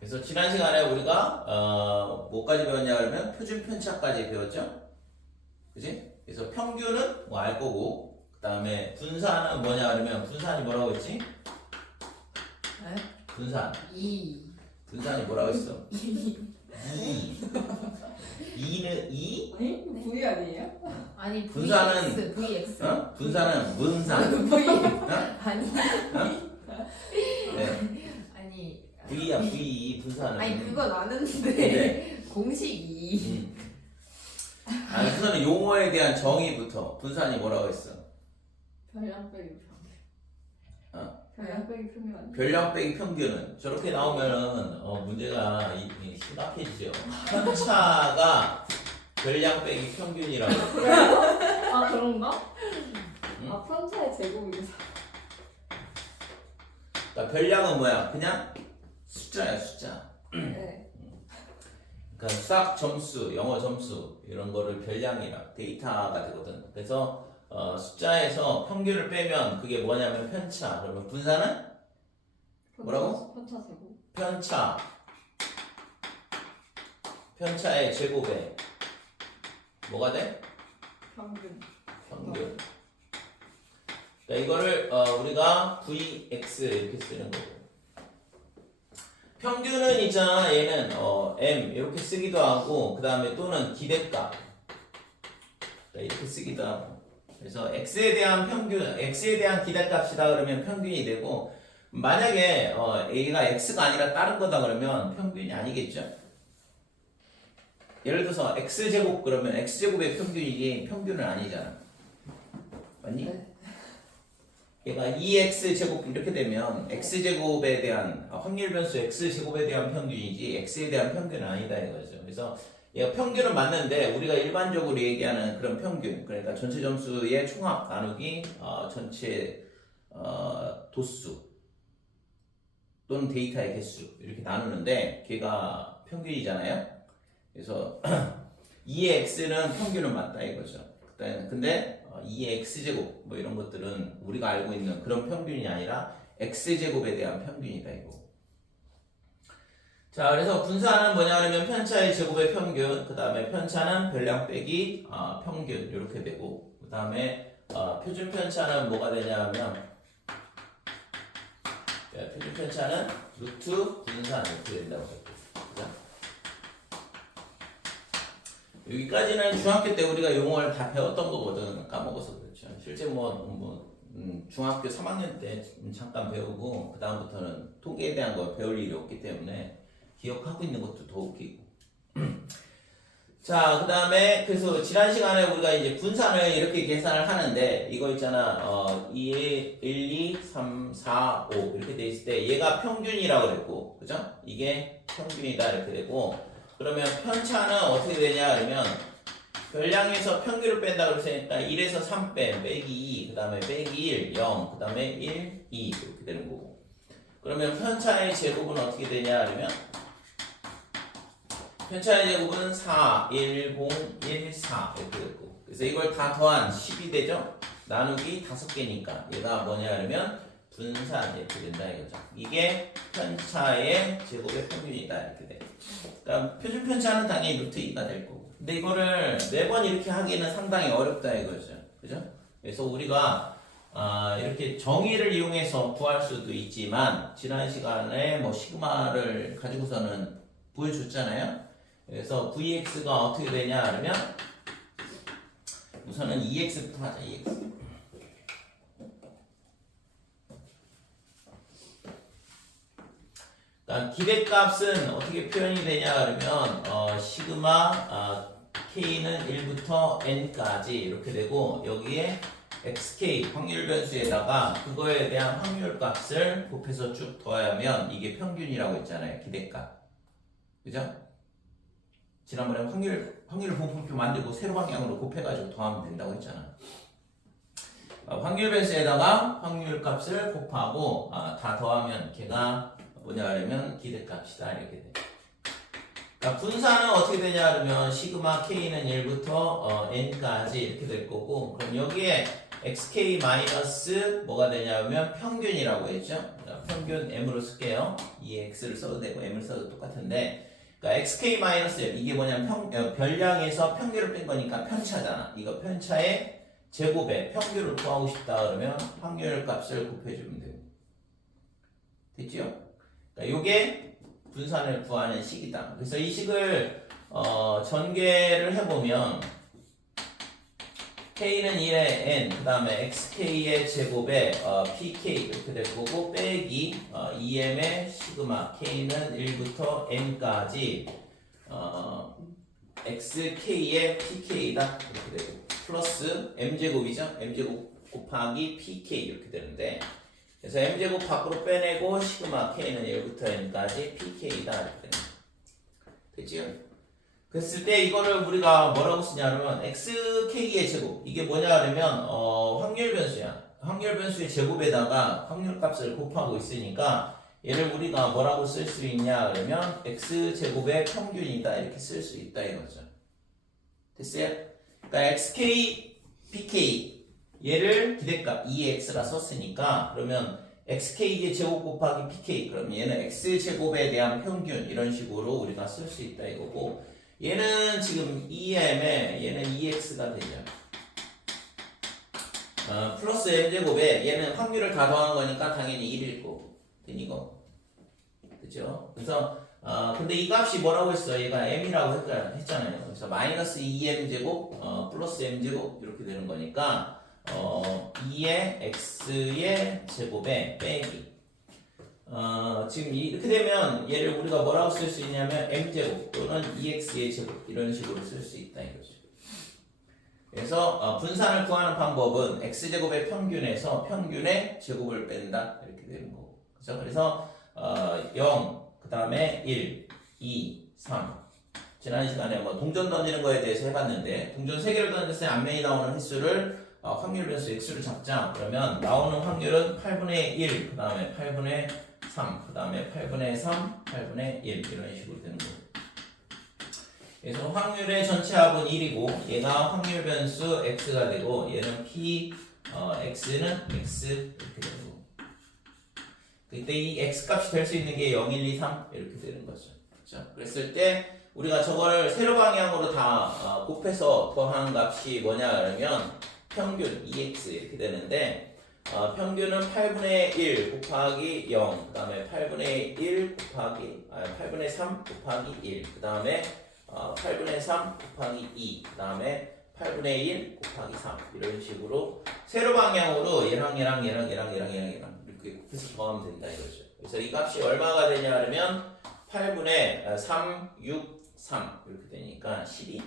그래서 지난 시간에 우리가 뭐까지 배웠냐 그러면 표준 편차까지 배웠죠? 그지? 그래서 평균은 뭐 알 거고 그 다음에 분산은 뭐냐 그러면 분산이 뭐라고 했지? 네? 분산. 2. 분산이 뭐라고 했어? 2는 2? 아니? V 아니에요? 아니 분산은- VX. 어? 분산은 문산. V. 어? 아니 네. 아니 V야 V 분산은. 아니 그건 아는데 네. 공식이 아니 우선은 용어에 대한 정의부터 분산이 뭐라고 했어? 별량 빼기 평균. 어? 별량 빼기 평균 아니에요? 별량 빼기 평균은 저렇게 나오면은 문제가 심각해지죠. 편차가 별량 빼기 평균이라고. 아 그런가? 응? 아 편차의 제곱이겠어. 그러니까 별량은 뭐야? 그냥 숫자야 숫자. 네. 그러니까 수학 점수, 영어 점수 이런 거를 별량이라 데이터가 되거든. 그래서 숫자에서 평균을 빼면 그게 뭐냐면 편차. 그러면 분산은 뭐라고? 편차 제곱. 편차. 편차의 제곱에 뭐가 돼? 평균. 평균. 그러니까 이거를 우리가 Vx 이렇게 쓰는 거고. 평균은 있잖아. 얘는 M 이렇게 쓰기도 하고 그 다음에 또는 기대값 이렇게 쓰기도 하고. 그래서 x에 대한 평균, x에 대한 기대값이다 그러면 평균이 되고 만약에 얘가 x가 아니라 다른 거다 그러면 평균이 아니겠죠. 예를 들어서 x제곱 그러면 x제곱의 평균이지 평균은 아니잖아. 맞니? 네. 얘가 2x제곱 이렇게 되면 x제곱에 대한 확률 변수 x제곱에 대한 평균이지 x에 대한 평균은 아니다 이거죠. 그래서 얘가 평균은 맞는데 우리가 일반적으로 얘기하는 그런 평균, 그러니까 전체 점수의 총합 나누기 전체 도수 또는 데이터의 개수 이렇게 나누는데 걔가 평균이잖아요. 그래서 2의 x는 평균은 맞다 이거죠. 근데 2의 x제곱 뭐 이런 것들은 우리가 알고 있는 그런 평균이 아니라 x제곱에 대한 평균이다 이거. 자, 그래서 분산은 뭐냐 하면 편차의 제곱의 평균, 그 다음에 편차는 별량 빼기 평균 이렇게 되고, 그 다음에 표준 편차는 뭐가 되냐 하면 표준 편차는 루트 분산 이렇게 된다고 했고, 그죠? 여기까지는 중학교 때 우리가 용어를 다 배웠던 거거든. 까먹어서 그렇죠. 실제 중학교 3학년 때 잠깐 배우고 그 다음부터는 통계에 대한 거 배울 일이 없기 때문에 기억하고 있는 것도 더 웃기고. 자, 그 다음에 그래서 지난 시간에 우리가 이제 분산을 이렇게 계산을 하는데 이거 있잖아. 2, 1, 2, 3, 4, 5 이렇게 돼 있을 때 얘가 평균이라고 그랬고, 그죠? 이게 평균이다 이렇게 되고, 그러면 편차는 어떻게 되냐 그러면 별량에서 평균을 뺀다 그랬으니까 1에서 3 빼기 2, 그 다음에 빼기 1, 0, 그 다음에 1, 2 이렇게 되는 거고. 그러면 편차의 제곱은 어떻게 되냐 그러면 편차의 제곱은 4, 1, 0, 1, 4 이렇게 되고, 그래서 이걸 다 더한 10이 되죠. 나누기 5개니까 얘가 뭐냐 그러면 분산 이렇게 된다 이거죠. 이게 편차의 제곱의 평균이다 이렇게 돼. 그러니까 표준 편차는 당연히 루트 2가 될 거고. 근데 이거를 매번 이렇게 하기는 상당히 어렵다 이거죠. 그죠? 그래서 우리가 이렇게 정의를 이용해서 구할 수도 있지만 지난 시간에 뭐 시그마를 가지고서는 보여줬잖아요. 그래서 Vx가 어떻게 되냐 하면 우선은 2x부터 하자. 2x. 그러니까 기대값은 어떻게 표현이 되냐 그러면 시그마 k는 1부터 n까지 이렇게 되고 여기에 xk 확률 변수에다가 그거에 대한 확률 값을 곱해서 쭉 더하면 이게 평균이라고 했잖아요. 기대값. 그죠? 지난번에 확률 분포표 만들고 세로 방향으로 곱해가지고 더하면 된다고 했잖아. 확률 변수에다가 확률 값을 곱하고 다 더하면 걔가 뭐냐 하려면 기대값이다 이렇게 돼. 그러니까 분산은 어떻게 되냐 하면 시그마 k는 1부터 n까지 이렇게 될 거고, 그럼 여기에 xk 마이너스 뭐가 되냐면 평균이라고 했죠. 자, 평균 m으로 쓸게요. 이 x를 써도 되고 m을 써도 똑같은데, 그러니까 xk 마이너스 이게 뭐냐면 별량에서 평균을 뺀 거니까 편차잖아. 이거 편차의 제곱에 평균을 구하고 싶다 그러면 확률 값을 곱해주면 돼요. 됐죠? 그러니까 요게 분산을 구하는 식이다. 그래서 이 식을 전개를 해보면 k는 1의 n, 그 다음에 xk의 제곱에 pk 이렇게 될 거고 빼기 2m의 시그마 k는 1부터 n까지 xk의 pk다 이렇게 되고 플러스 m제곱이죠. m제곱 곱하기 pk 이렇게 되는데, 그래서 m제곱 밖으로 빼내고 시그마 k는 1부터 n까지 pk다 이렇게 되는 거예요. 됐지요? 그랬을 때 이거를 우리가 뭐라고 쓰냐면 xk의 제곱, 이게 뭐냐 그러면 확률 변수야. 확률 변수의 제곱에다가 확률 값을 곱하고 있으니까 얘를 우리가 뭐라고 쓸 수 있냐 그러면 x제곱의 평균이다 이렇게 쓸 수 있다 이거죠. 됐어요? 그러니까 xk, pk 얘를 기대값 2x라 썼으니까 그러면 xk의 제곱 곱하기 pk, 그러면 얘는 x제곱에 대한 평균 이런 식으로 우리가 쓸 수 있다 이거고, 얘는 지금 2m에 얘는 2x가 되죠. 플러스 m제곱에 얘는 확률을 다 더한 거니까 당연히 1일 거고 이거 그죠? 그래서 근데 이 값이 뭐라고 했어? 얘가 m이라고 했잖아요. 그래서 마이너스 2m제곱 플러스 m제곱 이렇게 되는 거니까 2의 x의 제곱에 빼기 지금 이렇게 되면 얘를 우리가 뭐라고 쓸 수 있냐면 m제곱 또는 2x의 제곱 이런 식으로 쓸 수 있다 이거죠. 그래서 분산을 구하는 방법은 x제곱의 평균에서 평균의 제곱을 뺀다 이렇게 되는 거고, 그렇죠? 그래서 0, 그 다음에 1, 2, 3 지난 시간에 뭐 동전 던지는 거에 대해서 해봤는데, 동전 3개를 던졌을 때 앞면이 나오는 횟수를 확률 변수 x를 잡자. 그러면 나오는 확률은 8분의 1, 그 다음에 8분의 3, 그 다음에 8분의 3, 8분의 1 이런 식으로 되는 거예요. 그래서 확률의 전체 합은 1이고 얘가 확률 변수 x가 되고 얘는 p, x는 x 이렇게 되는 거고, 그때 이 x 값이 될 수 있는 게 0, 1, 2, 3 이렇게 되는 거죠. 그렇죠? 그랬을 때 우리가 저걸 세로 방향으로 다 곱해서 더하는 값이 뭐냐 그러면 평균 2x 이렇게 되는데, 평균은 8분의 1 곱하기 0, 그 다음에 8분의 1 곱하기 8분의 3 곱하기 1, 그 다음에 8분의 3 곱하기 2, 그 다음에 8분의 1 곱하기 3 이런 식으로 세로 방향으로 얘랑 이렇게 곱해서 더하면 된다 이거죠. 그래서 이 값이 얼마가 되냐 하면 8분의 3, 6, 3 이렇게 되니까 12.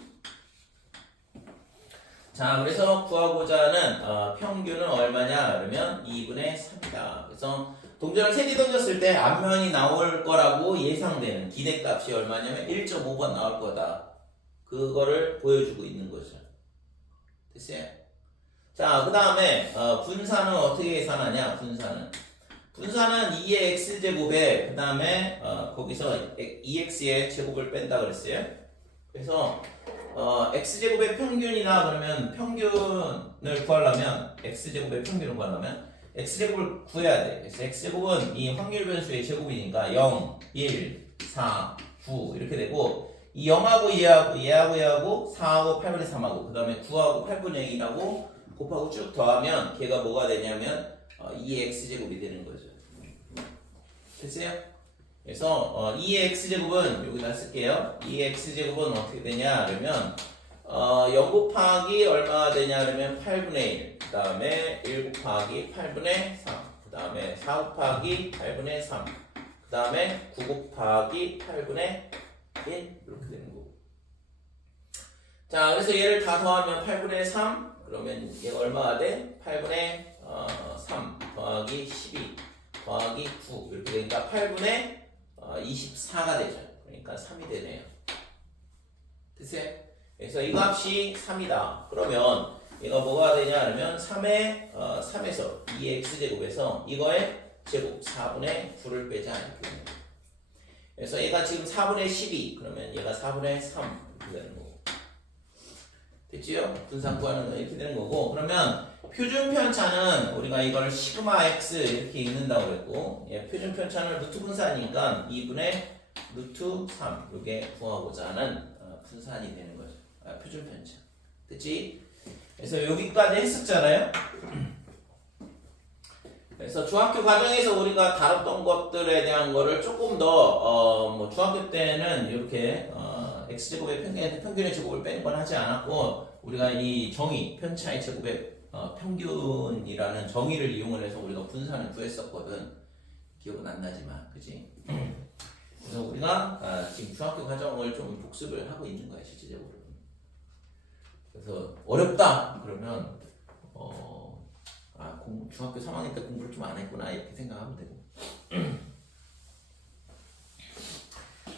자, 그래서 구하고자 하는 평균은 얼마냐 그러면 2분의 3이다. 그래서 동전을 3개 던졌을 때 앞면이 나올 거라고 예상되는 기대값이 얼마냐면 1.5번 나올 거다. 그거를 보여주고 있는 거죠. 됐어요? 자, 그 다음에 분산은 어떻게 계산하냐? 분산은 2의 x제곱에 그 다음에 거기서 2x의 제곱을 뺀다 그랬어요. 그래서 x제곱의 평균이다 그러면 평균을 구하려면 x제곱의 평균을 구하려면 x제곱을 구해야 돼. 그래서 x제곱은 이 확률 변수의 제곱이니까 0, 1, 4, 9 이렇게 되고, 이 0하고 얘하고 4하고 8분의 3하고 그 다음에 9하고 8분의 1하고 곱하고 쭉 더하면 걔가 뭐가 되냐면 2의 x제곱이 되는 거죠. 됐어요? 그래서 2의 x제곱은 여기다 쓸게요. 2의 x제곱은 어떻게 되냐 그러면 0 곱하기 얼마가 되냐 그러면 8분의 1, 그 다음에 1 곱하기 8분의 3, 그 다음에 4 곱하기 8분의 3, 그 다음에 9 곱하기 8분의 1 이렇게 되는 거고. 자, 그래서 얘를 다 더하면 8분의 3 그러면 얘가 얼마가 돼? 8분의 3 더하기 12 더하기 9 이렇게 되니까 8분의 24가 되죠. 그러니까 3이 되네요. 됐어요? 그래서 이 값이 3이다. 그러면 얘가 뭐가 되냐 하면 3에서 2x제곱에서 이거의 제곱 4분의 9를 빼자 이렇게 되는 거예요. 그래서 얘가 지금 4분의 12 그러면 얘가 4분의 3 이렇게 되는 거고. 됐지요? 분산 구하는 거 이렇게 되는 거고, 그러면 표준 편차는 우리가 이걸 시그마 x 이렇게 읽는다고 그랬고, 예, 표준 편차는 루트 분산이니까 2분의 루트 3 이게 구하고자 하는 분산이 되는 거죠. 표준 편차. 됐지? 그래서 여기까지 했었잖아요. 그래서 중학교 과정에서 우리가 다뤘던 것들에 대한 거를 조금 더 뭐 중학교 때는 이렇게 x제곱의 평균의 제곱을 빼는 건 하지 않았고, 우리가 이 정의 편차의 제곱의 평균이라는 정의를 이용을 해서 우리가 분산을 구했었거든. 기억은 안 나지만, 그지? 그래서 우리가 지금 중학교 과정을 좀 복습을 하고 있는 거야, 실질적으로. 그래서 어렵다 그러면 중학교 3학년 때 공부를 좀 안 했구나 이렇게 생각하면 되고.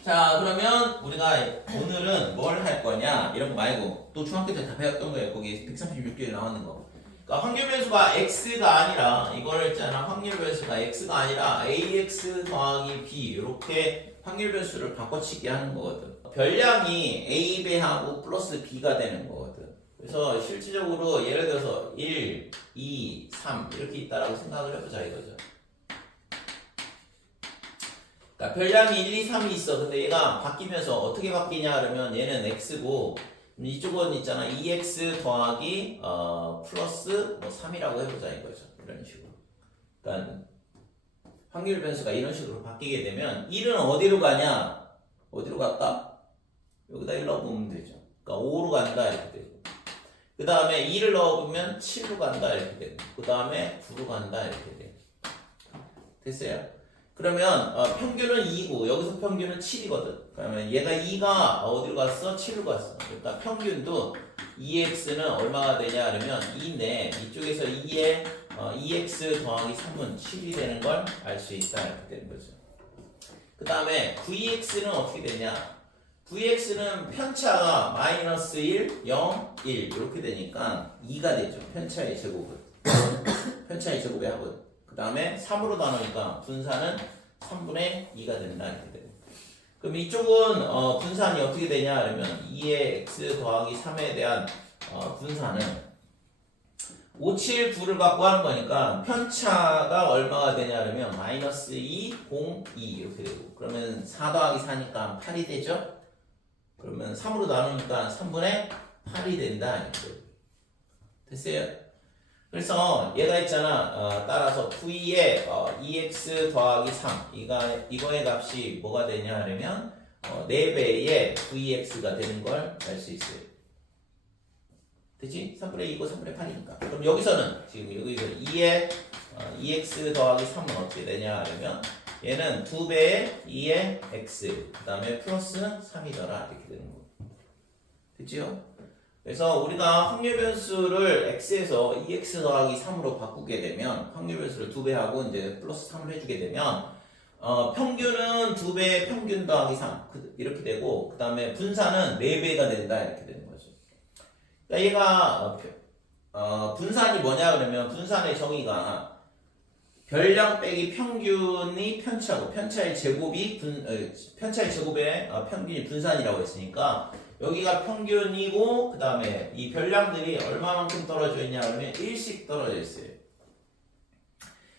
자, 그러면 우리가 오늘은 뭘 할 거냐 이런 거 말고 또 중학교 때 다 배웠던 거예요. 거기 136교에 나오는 거. 그러니까 확률 변수가 x가 아니라 이거를 있잖아. 확률 변수가 x가 아니라 ax 더하기 b 이렇게 확률 변수를 바꿔치기 하는 거거든. 별량이 a 배하고 플러스 b가 되는 거거든. 그래서 실질적으로 예를 들어서 1, 2, 3 이렇게 있다라고 생각을 해보자 이거죠. 그러니까 별량이 1, 2, 3이 있어. 근데 얘가 바뀌면서 어떻게 바뀌냐 그러면 얘는 x고 이쪽은 있잖아 2x 더하기 플러스 뭐 3이라고 해보자 이거죠. 이런 식으로. 그러니까 확률 변수가 이런 식으로 바뀌게 되면 1은 어디로 가냐? 어디로 갈까? 여기다 1 넣어보면 되죠. 그러니까 5로 간다 이렇게 되고, 그 다음에 2를 넣어보면 7로 간다 이렇게 되고, 그 다음에 9로 간다 이렇게 돼요. 됐어요? 그러면 평균은 2고 여기서 평균은 7이거든. 그러면 얘가 2가 어디로 갔어? 7로 갔어. 그러니까 평균도 2x는 얼마가 되냐 그러면 2인데 이쪽에서 2에 2x 더하기 3은 7이 되는 걸 알 수 있다 이렇게 되는 거죠. 그 다음에 vx는 어떻게 되냐? vx는 편차가 마이너스 1, 0, 1 이렇게 되니까 2가 되죠. 편차의 제곱은. 편차의 제곱의 합은. 그 다음에 3으로 나누니까 분산은 3분의 2가 된다 이렇게 되고, 그럼 이쪽은 분산이 어떻게 되냐 그러면 2의 x 더하기 3에 대한 분산은 5, 7, 9를 갖고 하는 거니까 편차가 얼마가 되냐 그러면 마이너스 2, 0, 2 이렇게 되고, 그러면 4 더하기 4니까 8이 되죠. 그러면 3으로 나누니까 3분의 8이 된다 이렇게 되고. 됐어요? 그래서 얘가 있잖아. 따라서 v의 2x 더하기 3 이거의 값이 뭐가 되냐 하면 4배의 vx가 되는 걸 알 수 있어요. 됐지? 3분의 2고 3분의 8이니까. 그럼 여기서는 지금 여기서 2의 2x 더하기 3은 어떻게 되냐 하면 얘는 2배의 2의 x 그 다음에 플러스 3이더라 이렇게 되는 거. 됐지요? 그래서 우리가 확률 변수를 x에서 2x 더하기 3으로 바꾸게 되면 확률 변수를 2배하고 이제 플러스 3을 해주게 되면 평균은 2배 평균 더하기 3 이렇게 되고, 그 다음에 분산은 4배가 된다 이렇게 되는 거죠. 그러니까 얘가 분산이 뭐냐 그러면 분산의 정의가 별량 빼기 평균이 편차고 편차의 제곱이 편차의 제곱의 평균이 분산이라고 했으니까 여기가 평균이고, 그 다음에 이 별량들이 얼마만큼 떨어져 있냐 그러면 1씩 떨어져 있어요.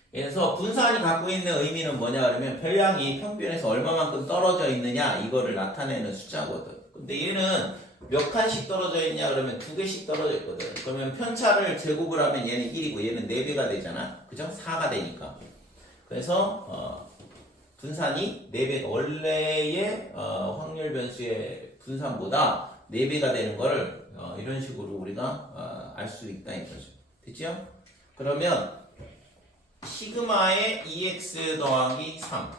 그래서 분산이 갖고 있는 의미는 뭐냐 그러면 별량이 평균에서 얼마만큼 떨어져 있느냐 이거를 나타내는 숫자거든. 근데 얘는 몇 칸씩 떨어져 있냐 그러면 2개씩 떨어져 있거든. 그러면 편차를 제곱을 하면 얘는 1이고 얘는 4배가 되잖아. 그죠? 4가 되니까. 그래서 분산이 4배가 원래의 확률 변수의 분산보다 4배가 되는 거를 이런 식으로 우리가 알 수 있다 이거죠. 됐죠? 그러면 시그마의 2x 더하기 3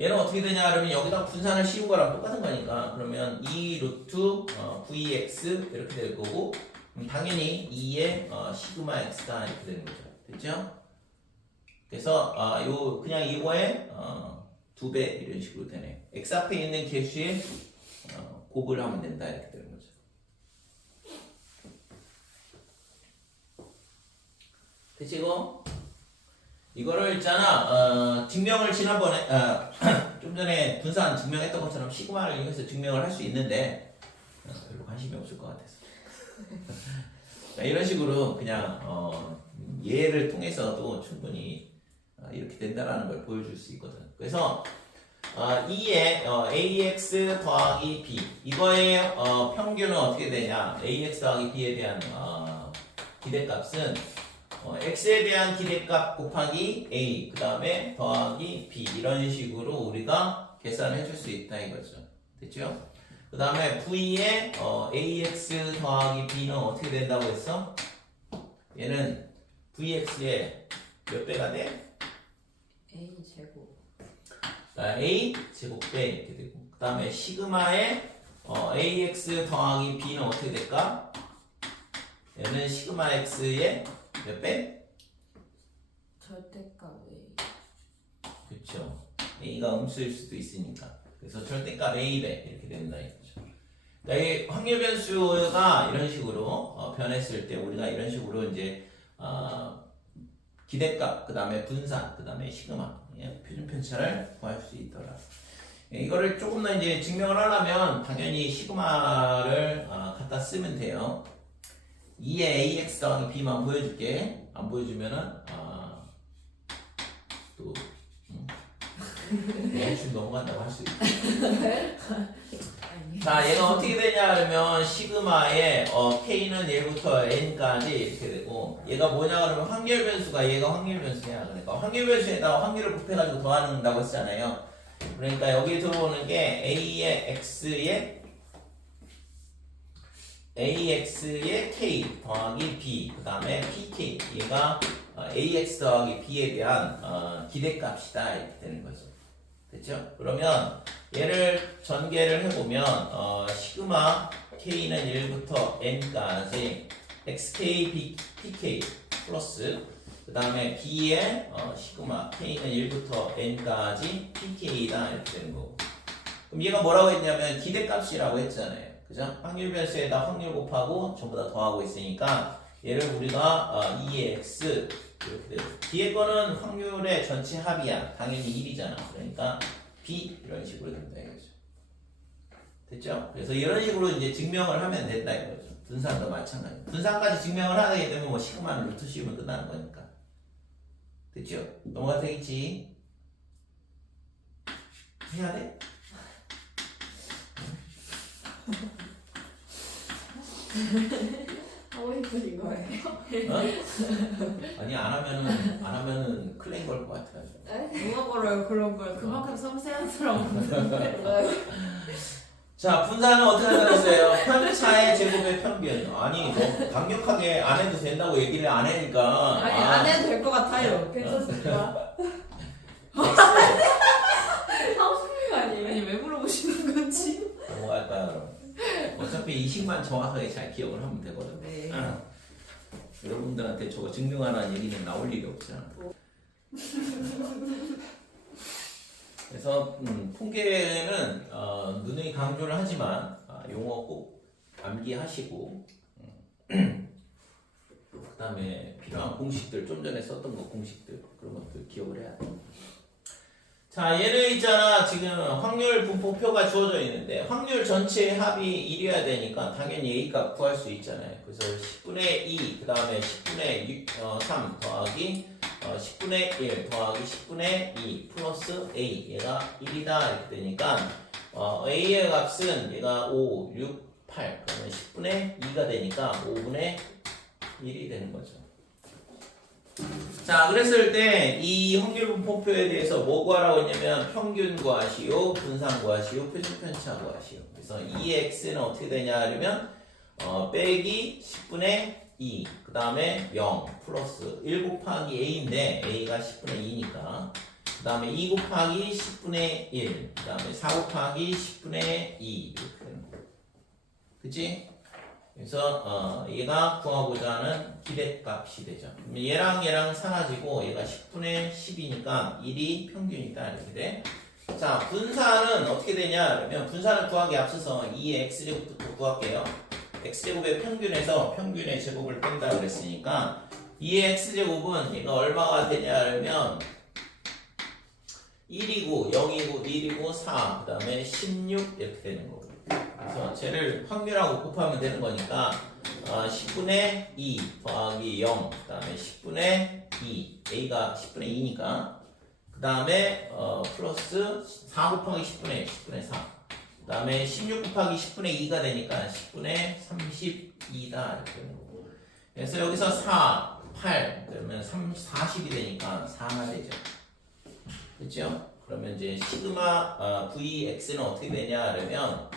얘는 어떻게 되냐 그러면 여기다 분산을 씌운 거랑 똑같은 거니까 그러면 2 루트 vx 이렇게 될 거고, 당연히 2의 시그마 x다 이렇게 되는 거죠. 됐죠? 그래서 그냥 이거에 2배 이런 식으로 되네. x 앞에 있는 개수에 곱을 하면 된다 이렇게 되는 거죠. 됐지 이거? 이거를 있잖아 증명을 지난번에 좀 전에 분산 증명했던 것처럼 시그마를 이용해서 증명을 할 수 있는데 별로 관심이 없을 것 같아서 자, 이런 식으로 그냥 예를 통해서도 충분히 이렇게 된다라는 걸 보여줄 수 있거든. 그래서 2에 ax 더하기 b 이거의 평균은 어떻게 되냐? ax 더하기 b에 대한 기대값은 x에 대한 기대값 곱하기 a 그 다음에 더하기 b 이런 식으로 우리가 계산을 해줄 수 있다 이거죠. 됐죠? 그 다음에 v에 ax 더하기 b는 어떻게 된다고 했어? 얘는 vx의 몇 배가 돼? A 제곱. a 제곱배 이렇게 되고 그 다음에 시그마의 ax 더하기 b는 어떻게 될까? 얘는 시그마 x의 몇 배? 절대값 A. 그렇죠. a가 음수일 수도 있으니까 그래서 절대값 a배 이렇게 된다 이거죠. 그러니까 이 확률 변수가 이런 식으로 변했을 때 우리가 이런 식으로 이제 기대값 그 다음에 분산 그 다음에 시그마 표준 편차를 구할 수 있더라. 이거를 조금 더 이제 증명을 하려면 당연히 시그마를 갖다 쓰면 돼요. 2의 ax 더하기 b만 보여줄게. 안 보여주면은 또 대충 넘어간다고 할 수 있어. 자, 얘가 어떻게 되냐 그러면 시그마의 k는 1부터 n까지 이렇게 되고 얘가 뭐냐 그러면 확률 변수가 얘가 확률 변수야. 그러니까 확률 변수에다가 확률을 곱해가지고 더한다고 했잖아요. 그러니까 여기 들어오는 게 ax의 k 더하기 b 그 다음에 pk 얘가 ax 더하기 b에 대한 기대값이다 이렇게 되는 거죠. 됐죠? 그러면 얘를 전개를 해보면 시그마 k는 1부터 n까지 xk pk 플러스 그 다음에 b의 시그마 k는 1부터 n까지 pk다 이렇게 되는 거고 그럼 얘가 뭐라고 했냐면 기대값이라고 했잖아요. 그죠? 확률 변수에다 확률 곱하고 전부 다 더하고 있으니까 얘를 우리가 2의 x 이렇게 되고 뒤에 거는 확률의 전체 합이야. 당연히 1이잖아. 그러니까 b 이런 식으로 된다 이거죠. 됐죠? 그래서 이런 식으로 이제 증명을 하면 된다 이거죠. 분산도 마찬가지. 분산까지 증명을 하게 되면 뭐 시그마는 루트 씌우면 끝나는 거니까. 됐죠? 넘어가 되겠지? 해야 돼? 하고 싶으신 거예요? 아니 안 하면은 클레임 걸 것 같아요. 누가 걸어요 그런 걸? 그만큼 섬세한 사람은. 자, 분산은 어떻게 나타냈어요? 편차의 제곱의 평균. 아니, 너 강력하게 안 해도 된다고 얘기를 안 하니까. 아니 안 해도 될 것 같아요. 괜찮습니까? 하고 싶은 거 아니에요? 아니 왜 물어보시는 건지. 넘어갈까요, 그럼? 어차피 이식만 정확하게 잘 기억을 하면 되거든. 네. 여러분들한테 저거 증명하라는 얘기는 나올 일이 없잖아. 그래서 통계는 누누이 강조를 하지만 용어 꼭 암기하시고 그 다음에 필요한 공식들 좀 전에 썼던 거 공식들 그런 것들 기억을 해야 돼. 자, 얘는 있잖아. 지금 확률 분포표가 주어져 있는데 확률 전체의 합이 1이어야 되니까 당연히 A값 구할 수 있잖아요. 그래서 10분의 2, 그 다음에 10분의 3 더하기 10분의 1 더하기 10분의 2 플러스 A 얘가 1이다 이렇게 되니까 A의 값은 얘가 5, 6, 8 그러면 10분의 2가 되니까 5분의 1이 되는 거죠. 자, 그랬을 때 이 확률 분포표에 대해서 뭐 구하라고 했냐면 평균 구하시오, 분산 구하시오, 표준 편차 구하시오. 그래서 2x는 어떻게 되냐 하면 빼기 10분의 2, 그 다음에 0 플러스 1 곱하기 a인데 a가 10분의 2니까 그 다음에 2 곱하기 10분의 1, 그 다음에 4 곱하기 10분의 2 이렇게 되는 거. 그치? 그래서 얘가 구하고자 하는 기대값이 되죠. 얘랑 사라지고 얘가 10분의 10이니까 1이 평균이다 이렇게 돼. 자, 분산은 어떻게 되냐 그러면 분산을 구하기 앞서서 2의 x제곱부터 구할게요. x제곱의 평균에서 평균의 제곱을 뺀다 그랬으니까 2의 x제곱은 얘가 얼마가 되냐 그러면 1이고 0이고 1이고 4 그 다음에 16 이렇게 되는 거고 그래서 쟤를 확률하고 곱하면 되는 거니까 10분의 2 더하기 0, 그 다음에 10분의 2, a가 10분의 2니까, 그 다음에 플러스 4 곱하기 10분의 4, 그 다음에 16 곱하기 10분의 2가 되니까 10분의 32다 이렇게 되는 거고. 그래서 여기서 4, 8 그러면 40이 되니까 4가 되죠. 그렇죠? 그러면 이제 시그마 vx는 어떻게 되냐 그러면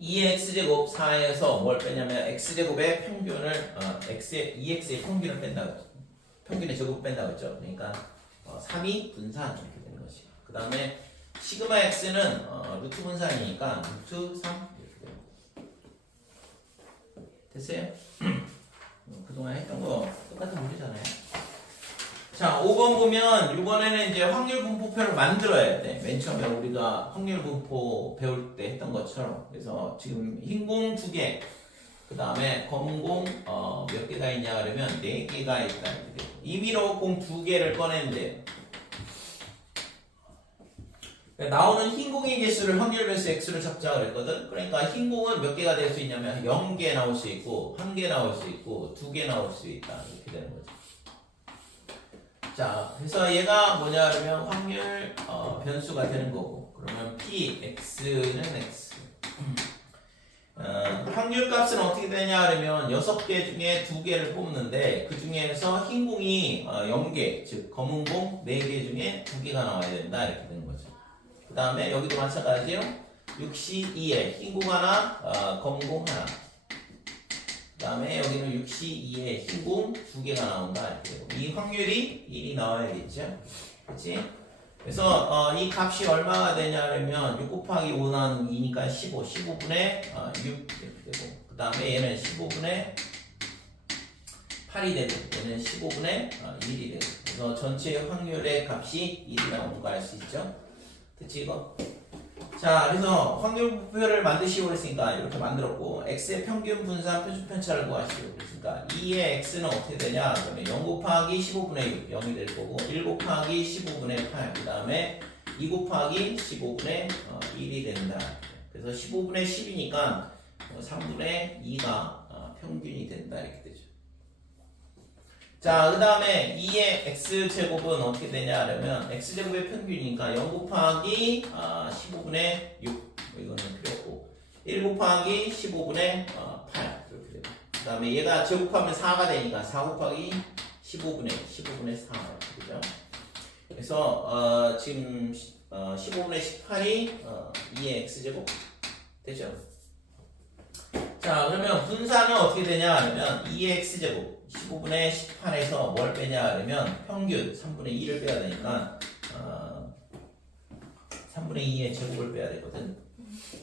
2x제곱 4에서 뭘 빼냐면 x제곱의 평균을 x의 2x의 평균을 뺀다고 했죠. 평균의 제곱 뺀다고 했죠. 그러니까 3이 분산 이렇게 되는 것이죠. 그 다음에 시그마 x는 루트 분산이니까 루트 3 이렇게 돼요. 됐어요? 그동안 했던 거 똑같은 문제잖아요. 자, 5번 보면 이번에는 이제 확률 분포표를 만들어야 돼. 맨 처음에 우리가 확률 분포 배울 때 했던 것처럼. 그래서 지금 흰 공 2개, 그 다음에 검은 공 몇 개가 있냐 그러면 4개가 있다. 임의로 공 2개를 꺼냈는데 나오는 흰 공의 개수를 확률 변수 x로 잡자 그랬거든. 그러니까 흰 공은 몇 개가 될 수 있냐면 0개 나올 수 있고 1개 나올 수 있고 2개 나올 수 있다. 이렇게 되는 거죠. 자, 그래서 얘가 뭐냐 그러면 확률 변수가 되는 거고, 그러면 px는 x. 확률 값은 어떻게 되냐 그러면 6개 중에 2개를 뽑는데 그 중에서 흰 공이 0개, 즉 검은 공 4개 중에 2개가 나와야 된다 이렇게 되는 거죠. 그 다음에 여기도 마찬가지요. 62에 흰 공 하나, 검은 공 하나. 그 다음에 여기는 62에 흰 공 2개가 나온다 이렇게 되고, 이 확률이 1이 나와야겠죠. 그치? 그래서 이 값이 얼마가 되냐면 6 곱하기 5 나누는 2니까 15, 15분의 6 이렇게 되고, 그 다음에 얘는 15분의 8이 되고, 얘는 15분의 1이 되고, 그래서 전체 확률의 값이 1이 나오는 거 알 수 있죠. 됐지 이거? 자, 그래서 확률 분포표를 만드시고 그랬으니까 이렇게 만들었고, x의 평균 분산 표준 편차를 구하시고 그랬으니까 2의 x는 어떻게 되냐 그러면 0 곱하기 15분의 6 0이 될 거고, 1 곱하기 15분의 8, 그 다음에 2 곱하기 15분의 1이 된다. 그래서 15분의 10이니까 3분의 2가 평균이 된다 이렇게 되죠. 자, 그 다음에 2의 x제곱은 어떻게 되냐 하려면 x제곱의 평균이니까 0 곱하기 15분의 6 이거는 필요 없고, 1 곱하기 15분의 8 이렇게 되고, 그 다음에 얘가 제곱하면 4가 되니까 4 곱하기 15분의 4 이렇게 되죠. 그래서 지금 15분의 18이 2의 x제곱 되죠. 자, 그러면 분산은 어떻게 되냐 하면 2의 x제곱 15분의 18에서 뭘 빼냐 하면 평균 3분의 2를 빼야 되니까 3분의 2의 제곱을 빼야 되거든.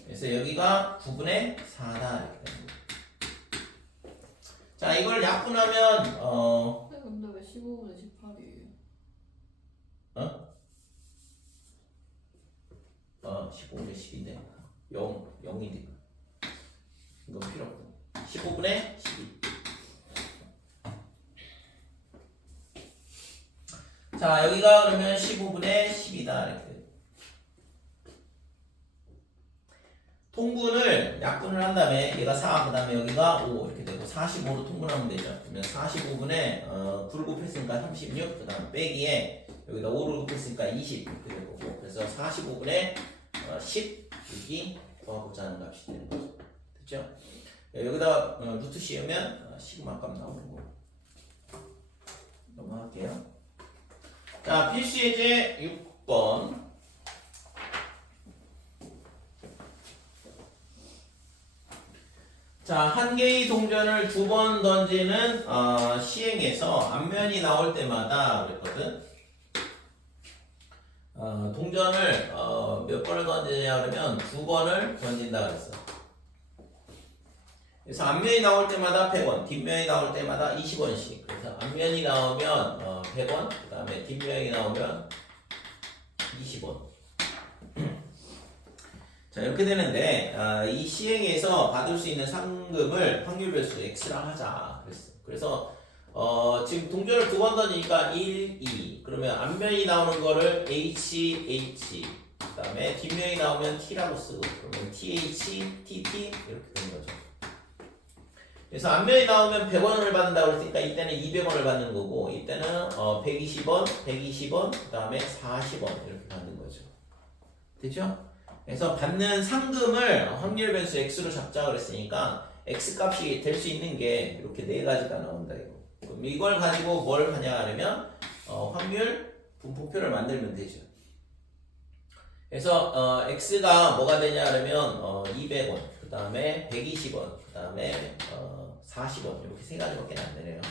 그래서 여기가 9분의 4다 이렇게 됩니다. 자, 이걸 약분하면 근데 왜 15분의 18이에요? 15분의 10인데 0이 돼. 이건 필요 없고 15분의 12. 자, 여기가 그러면 15분의 10이다 이렇게. 통분을 약분을 한 다음에 얘가 4, 그 다음에 여기가 5 이렇게 되고 45로 통분하면 되죠. 그러면 45분에 9를 곱했으니까 36, 그 다음 빼기에 여기다 5를 곱했으니까 20 이렇게 될 거고, 그래서 45분에 16이 더하고자 하는 값이 되는 거죠. 됐죠? 여기다 루트 씌우면 시그마 값 나오는 거. 넘어갈게요. 자, 필수 예제 6번. 자, 한 개의 동전을 2번 던지는 시행에서 앞면이 나올 때마다 그랬거든. 동전을 몇 번을 던지냐 그러면 2번을 던진다 그랬어. 그래서 앞면이 나올 때마다 100원, 뒷면이 나올 때마다 20원씩. 그래서 앞면이 나오면 100원, 그 다음에 뒷면이 나오면 20원. 자, 이렇게 되는데 이 시행에서 받을 수 있는 상금을 확률 변수 x라 하자 그랬어. 그래서 지금 동전을 2번 던지니까 1, 2. 그러면 앞면이 나오는 거를 h, 그 다음에 뒷면이 나오면 t라고 쓰고, 그러면 th, tt 이렇게 되는 거죠. 그래서 앞면이 나오면 100원을 받는다고 그랬으니까 이때는 200원을 받는 거고 이때는 120원, 120원, 그 다음에 40원 이렇게 받는 거죠. 됐죠? 그래서 받는 상금을 확률 변수 x로 잡자 그랬으니까 x 값이 될 수 있는 게 이렇게 네 가지가 나온다 이거. 그럼 이걸 가지고 뭘 하냐 하면 확률 분포표를 만들면 되죠. 그래서 x가 뭐가 되냐 하면 200원, 그 다음에 120원, 그 다음에 40원 이렇게 세 가지밖에 안 되네요.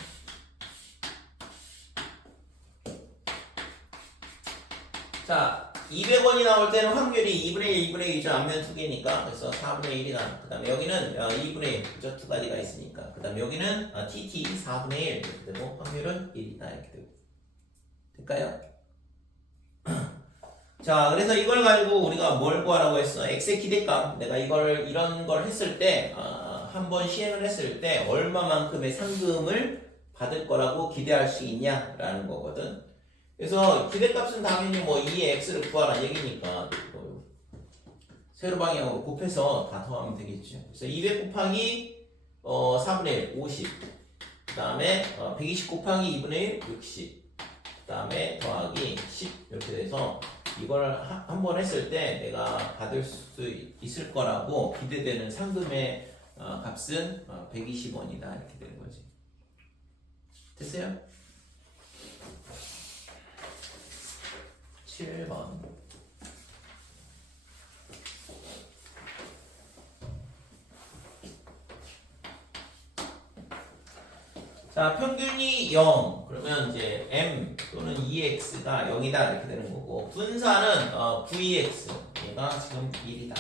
자, 200원이 나올 때는 확률이 2분의 1, 2분의 1이죠. 앞면 두 개니까. 그래서 4분의 1이다. 그 다음에 여기는 2분의 1, 그죠? 두 가지가 있으니까. 그 다음에 여기는 TT 4분의 1 이렇게 되고 확률은 1이다. 이렇게 되고. 될까요? 자, 그래서 이걸 가지고 우리가 뭘 구하라고 했어? x의 기대값. 내가 이런 걸 했을 때, 한번 시행을 했을 때 얼마만큼의 상금을 받을 거라고 기대할 수 있냐라는 거거든. 그래서 기대값은 당연히 뭐 2의 x를 구하라는 얘기니까 세로 방향으로 곱해서 다 더하면 되겠죠. 그래서 200 곱하기 4분의 1, 50. 그 다음에 120 곱하기 2분의 1, 60. 그 다음에 더하기 10 이렇게 돼서 이걸 한 번 했을 때 내가 받을 수 있을 거라고 기대되는 상금의 값은 120원이다 이렇게 되는 거지. 됐어요? 7번. 자, 평균이 0. 그러면 이제 m 또는 2x가 0이다 이렇게 되는 거고 분산은 vx 얘가 지금 1이다.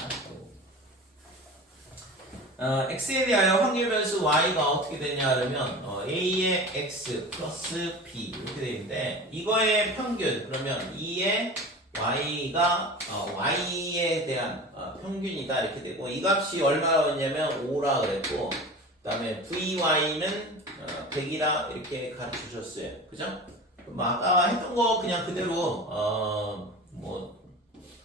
x에 대하여 확률 변수 y가 어떻게 되냐 하면 a의 x 플러스 b 이렇게 되는데 이거의 평균 그러면 2의 y가 y에 대한 평균이다 이렇게 되고 이 값이 얼마라고 했냐면 5라 그랬고 그 다음에 vy는 100이라 이렇게 가르쳐 주셨어요. 그죠? 그럼 아까 했던 거 그냥 그대로 뭐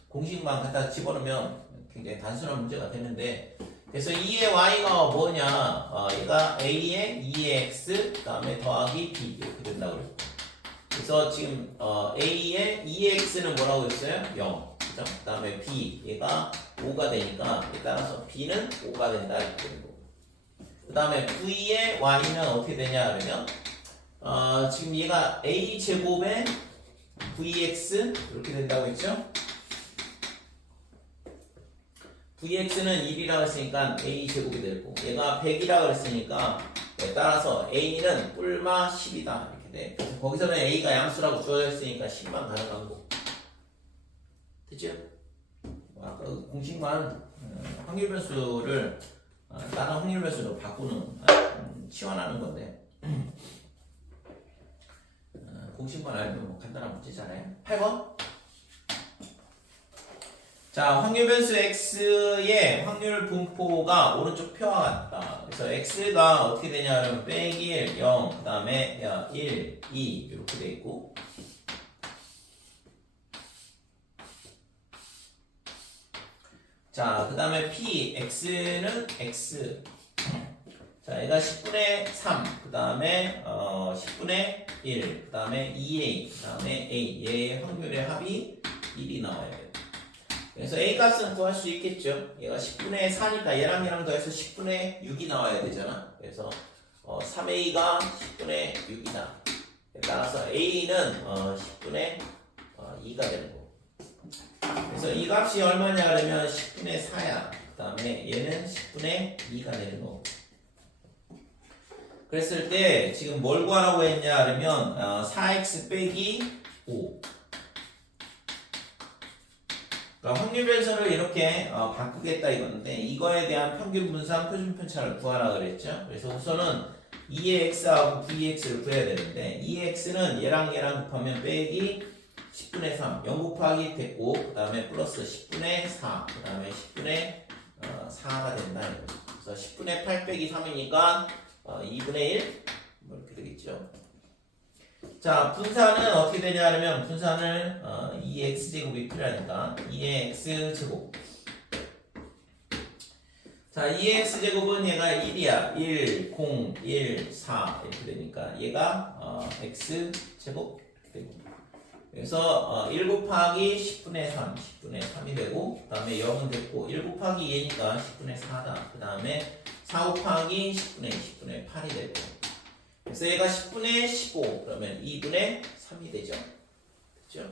공식만 갖다 집어넣으면 굉장히 단순한 문제가 되는데 그래서 2의 y가 뭐냐? 얘가 a의 2의 x 그 다음에 더하기 b 이렇게 된다고 그랬고 그래서 지금 a의 2의 x는 뭐라고 했어요? 0 그죠? 그 다음에 b 얘가 5가 되니까 따라서 b는 5가 된다 이렇게 되는 거고 그 다음에 v의 y는 어떻게 되냐 그러면 지금 얘가 a 제곱에 vx 이렇게 된다고 했죠? vx는 1이라고 했으니까 a 제곱이 되고 얘가 100이라고 했으니까 따라서 a는 뿔마 10이다 이렇게 돼. 그래서 거기서는 a가 양수라고 주어져 있으니까 10만 가능한 거. 됐죠? 아까 그 공식만 확률 변수를 다른 확률 변수로 바꾸는 치환하는 건데 공식만 알면 뭐 간단한 문제잖아요. 8번. 자, 확률 변수 x의 확률 분포가 오른쪽 표와 같다. 그래서 x가 어떻게 되냐면 빼기 1, 0, 그 다음에 1, 2 이렇게 돼 있고 자, 그 다음에 p, x는 x 자, 얘가 10분의 3, 그 다음에 10분의 1, 그 다음에 2a, 그 다음에 a 얘의 확률의 합이 1이 나와야 돼요. 그래서 a 값은 구할 수 있겠죠. 얘가 10분의 4니까 얘랑 더해서 10분의 6이 나와야 되잖아. 그래서 3a가 10분의 6이다. 따라서 a는 10분의 2가 되는 거고. 그래서 이 값이 얼마냐 그러면 10분의 4야. 그 다음에 얘는 10분의 2가 되는 거고. 그랬을 때 지금 뭘 구하라고 했냐 그러면 4x 빼기 5. 그러니까 확률 변수를 이렇게 바꾸겠다 이건데 이거에 대한 평균 분산 표준 편차를 구하라 그랬죠. 그래서 우선은 2의 x하고 vx를 구해야 되는데 2의 x는 얘랑 곱하면 빼기 10분의 3 0 곱하기 됐고 그 다음에 플러스 10분의 4 그 다음에 10분의 4가 된다 이거죠. 그래서 10분의 8 빼기 3이니까 2분의 1 뭐 이렇게 되겠죠. 자, 분산은 어떻게 되냐 하면 분산을 2x제곱이 필요하니까 2의 x제곱 자, 2x제곱은 얘가 1이야. 1, 0, 1, 4 이렇게 되니까 얘가 x제곱 이렇게 되고, 그래서 1 곱하기 10분의 3, 10분의 3이 되고, 그 다음에 0은 됐고, 1 곱하기 2니까 10분의 4다. 그 다음에 4 곱하기 10분의 8이 되고, 그래서 얘가 10분의 15, 그러면 2분의 3이 되죠. 됐죠?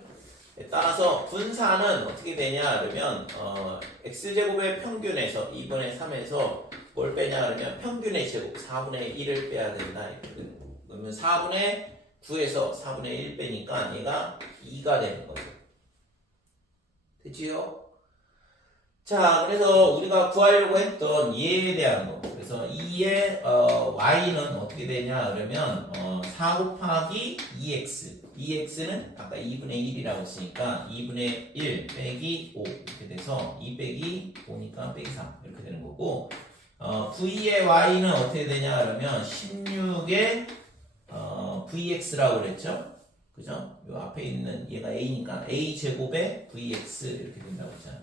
따라서 분사는 어떻게 되냐 그러면 x제곱의 평균에서 2분의 3에서 뭘 빼냐 그러면 평균의 제곱 4분의 1을 빼야 된다. 그러면 4분의 9에서 4분의 1 빼니까 얘가 2가 되는 거죠. 됐지요? 자, 그래서 우리가 구하려고 했던 얘에 대한 거. 그래서 2의 y는 어떻게 되냐 그러면 4 곱하기 2x. 2x는 아까 2분의 1이라고 했으니까 2분의 1 빼기 5 이렇게 돼서 2 빼기 5니까 빼기 3 이렇게 되는 거고, v의 y는 어떻게 되냐 그러면 16의 vx라고 그랬죠? 그죠? 요 앞에 있는 얘가 a니까 a 제곱의 vx 이렇게 된다고 했잖아요.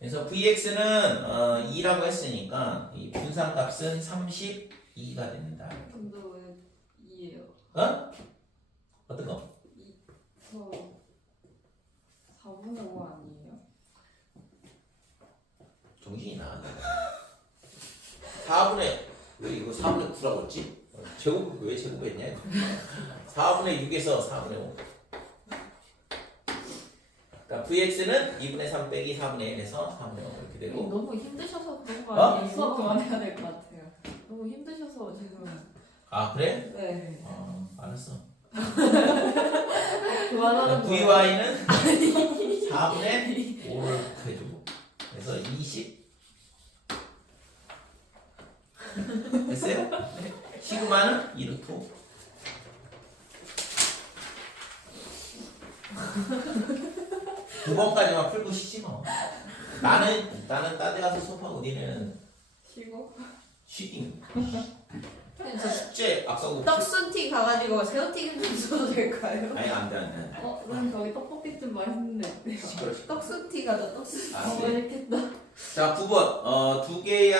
그래서 vx는 2라고 했으니까 이 분산값은 32가 된다. 근데 왜 2예요? 어? 어떤 거? 저 4분의 5 아니에요? 정신이 나갔네. 4분의 왜 이거 4분의 9라고 했지? 제곱 왜 제곱했냐? 4분의 6에서 4분의 5. 그러니까 vx는 2분의 3 빼기 4분의 1에서 4분의 5 이렇게 되고. 너무 힘드셔서 그런 거 어? 아니에요? 수업 그만해야 될 것 같아요. 너무 힘드셔서 지금. 아 그래? 네. 알았어. 그만하는 거예요. vy는 4분의 5를 해주고, 그래서 20 됐어요? 네. 시그마는 2루트. 두 번까지만 풀고 쉬지 뭐. 나는 딴데 가서 수업하고 니네는 쉬고? 쉬딩. 숙제 앞서고. 떡순티 가가지고 새우튀김 좀 써도 될까요? 아니 안돼 안돼. 그럼 저기 떡볶이 좀 맛있는데 어때요? 시끄러. 떡순티 가자 떡순티. 맛있겠다. 자 9번 두 개의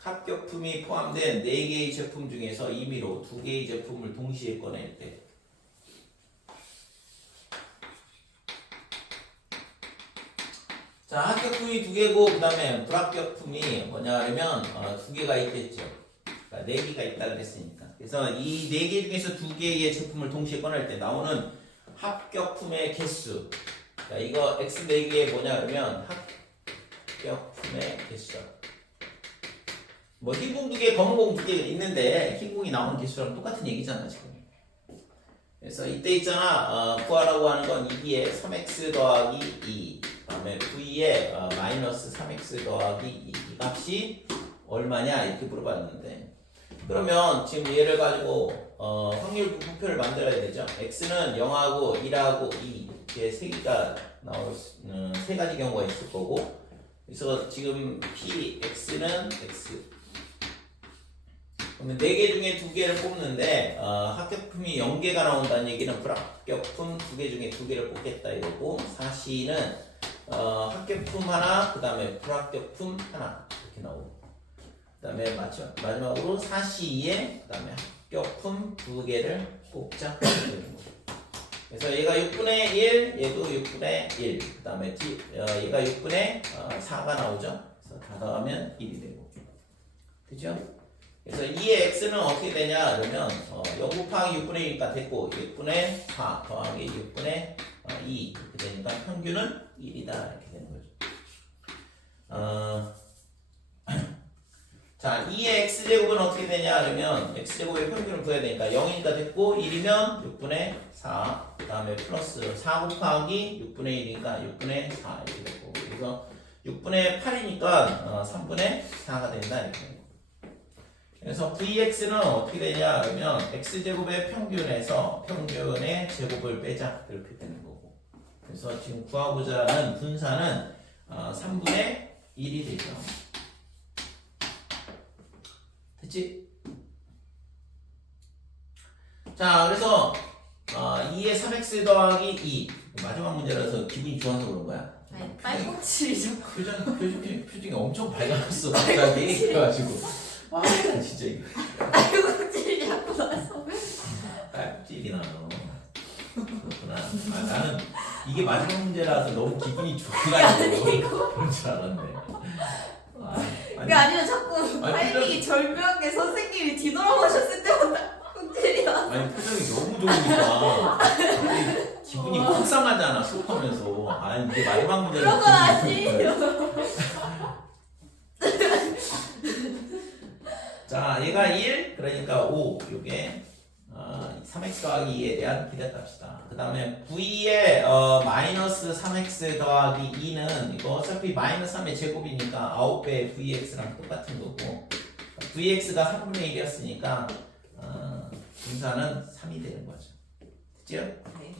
합격품이 포함된 4개의 제품 중에서 임의로 2개의 제품을 동시에 꺼낼 때. 자 합격품이 2개고 그 다음에 불합격품이 뭐냐 하면 2개가 있겠죠. 그러니까 4개가 있다 그랬으니까. 그래서 이 4개 중에서 2개의 제품을 동시에 꺼낼 때 나오는 합격품의 개수. 자 이거 x 4개에 뭐냐 그러면 합격품의 개수. 뭐 흰공 2개, 검은 공 2개 있는데 흰공이 나오는 개수랑 똑같은 얘기잖아 지금. 그래서 이때 있잖아 구하라고 하는 건 2에 3x 더하기 2, 그다음에 v에 마이너스 3x 더하기 2 이 값이 얼마냐 이렇게 물어봤는데, 그러면 지금 얘를 가지고 확률 부표를 만들어야 되죠. x는 0하고 1하고 2 이렇게 세 개가 나올 세 가지 경우가 있을 거고, 그래서 지금 px는 x. 그러면 4개 중에 2개를 뽑는데 합격품이 0개가 나온다는 얘기는 불합격품 2개 중에 2개를 뽑겠다 이거고, 사시는 합격품 하나 그 다음에 불합격품 하나 이렇게 나오고, 그 다음에 마지막으로 사시에 그 다음에 합격품 2개를 뽑자 이렇게 되는 거죠. 그래서 얘가 6분의 1, 얘도 6분의 1, 그 다음에 얘가 6분의 4가 나오죠. 그래서 다 더하면 1이 되고, 그죠? 그래서 2의 x는 어떻게 되냐 그러면 0 곱하기 6분의 1이니까 됐고, 6분의 4 더하기 6분의 2 이렇게 되니까 평균은 1이다 이렇게 되는 거죠. 자 2의 x제곱은 어떻게 되냐 그러면 x제곱의 평균을 구해야 되니까 0이니까 됐고, 1이면 6분의 4 그 다음에 플러스 4 곱하기 6분의 1이니까 6분의 4 이렇게 되고, 그래서 6분의 8이니까 3분의 4가 된다 이렇게 되는 거죠. 그래서 vx는 어떻게 되냐 그러면 x제곱의 평균에서 평균의 제곱을 빼자 이렇게 되는 거고, 그래서 지금 구하고자 하는 분사는 3분의 1이 되죠. 됐지? 자 그래서 2에 3x 더하기 2 마지막 문제라서 기분이 좋아서 그런 거야. 아니 딸꾹질이죠. 표정이 엄청 밝아졌어 갑자기. 그래가지고 아 진짜 이거 딸꾹질이 자꾸 나서. 찔이나 너. 그렇구나. 나는 이게 마지막 문제라서 너무 기분이 좋아가지고 그런 줄 알았네. 그게 아니면 자꾸 아니, 타이밍이 절묘하게 선생님이 뒤돌아보셨을 때마다 꾹질이 나. 아니 표정이 너무 좋으니까 기분이 폭상하잖아 수업하면서. 아니 이게 마지막 문제라서 그런 건 기분이 좋은 거야. 아니에요. 자, 얘가 1, 그러니까 5. 요게 3x 더하기 2에 대한 기대값이다. 그 다음에 v에 마이너스 3x 더하기 2는 이거 어차피 마이너스 3의 제곱이니까 9배의 vx랑 똑같은 거고 vx가 3분의 1이었으니까 분사는 3이 되는 거죠. 됐죠? 네.